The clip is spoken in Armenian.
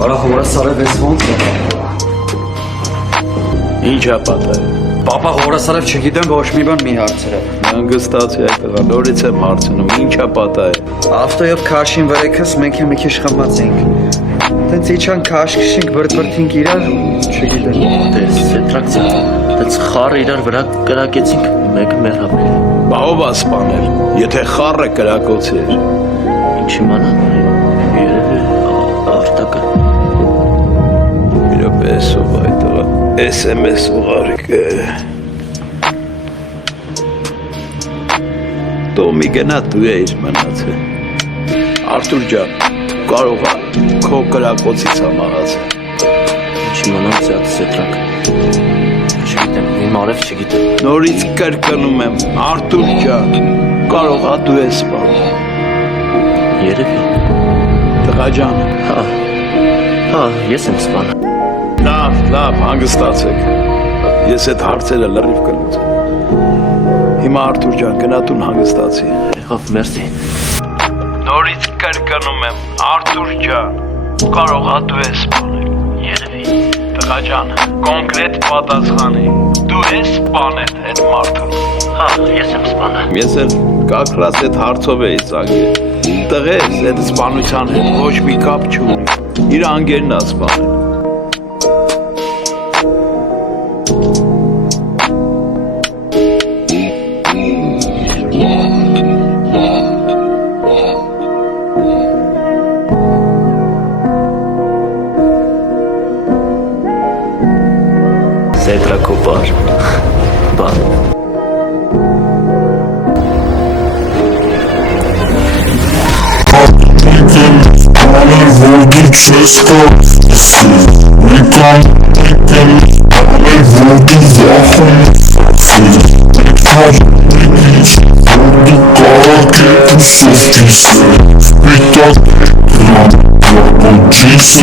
Արա հորասարը վեսվոնց է։ Ինչ է պատահել։ Պապա հորասարև չգիտեմ ոչ մի բան մի հարցրել։ Հանգստացի այդ տղա, նորից եմ հարցնում, ինչ է պատահել։ Ավտոյով քաշին վրեքս մենք մի քիչ խմացինք։ Տենց իջան քաշքշինք բրտբրտինք իրար, չգիտեմ։ Դες սետրակցիա, դες խառը իրար վրա կրակեցինք, մեկը մեր հավել։ Բա ով է սպանել, եթե խառը կրակոցի էր։ Ինչ իմանամ, երևի արտակը։ Իրապես ով այդ տղա, SMS ուղարիկ է։ Տոմի գնա դու էիր մնացել։ Արտուր ջան, կարող է քո կրակոցից համարացել։ Ինչ իմանամ ձեատ սետրակ։ Չգիտեմ, իմ արև չգիտեմ։ Նորից կրկնում եմ, Արտուր ջան, կարող է դու ես սպանել։ Երևի։ Տղա ջան, Հա, ես եմ սպանը։ լավ, հանգստացեք։ Ես այդ հարցերը լրիվ կլուծեմ։ Հիմա Արտուր ջան, գնա տուն հանգստացի։ Եղավ, մերսի։ Նորից կրկնում եմ, Արտուր ջան, կարող է դու ես սպանել։ Երևի։ Տղա ջան, կոնկրետ պատասխանի, դու ես սպանել այդ մարդուն։ Հա, ես եմ սպանը։ Ես էլ կակրաս այդ հարցով էի ծագել։ Տղես այդ սպանության հետ ոչ մի կապ չունի, իր անգերն է սպանել։ Սետրակոպար, բան։ We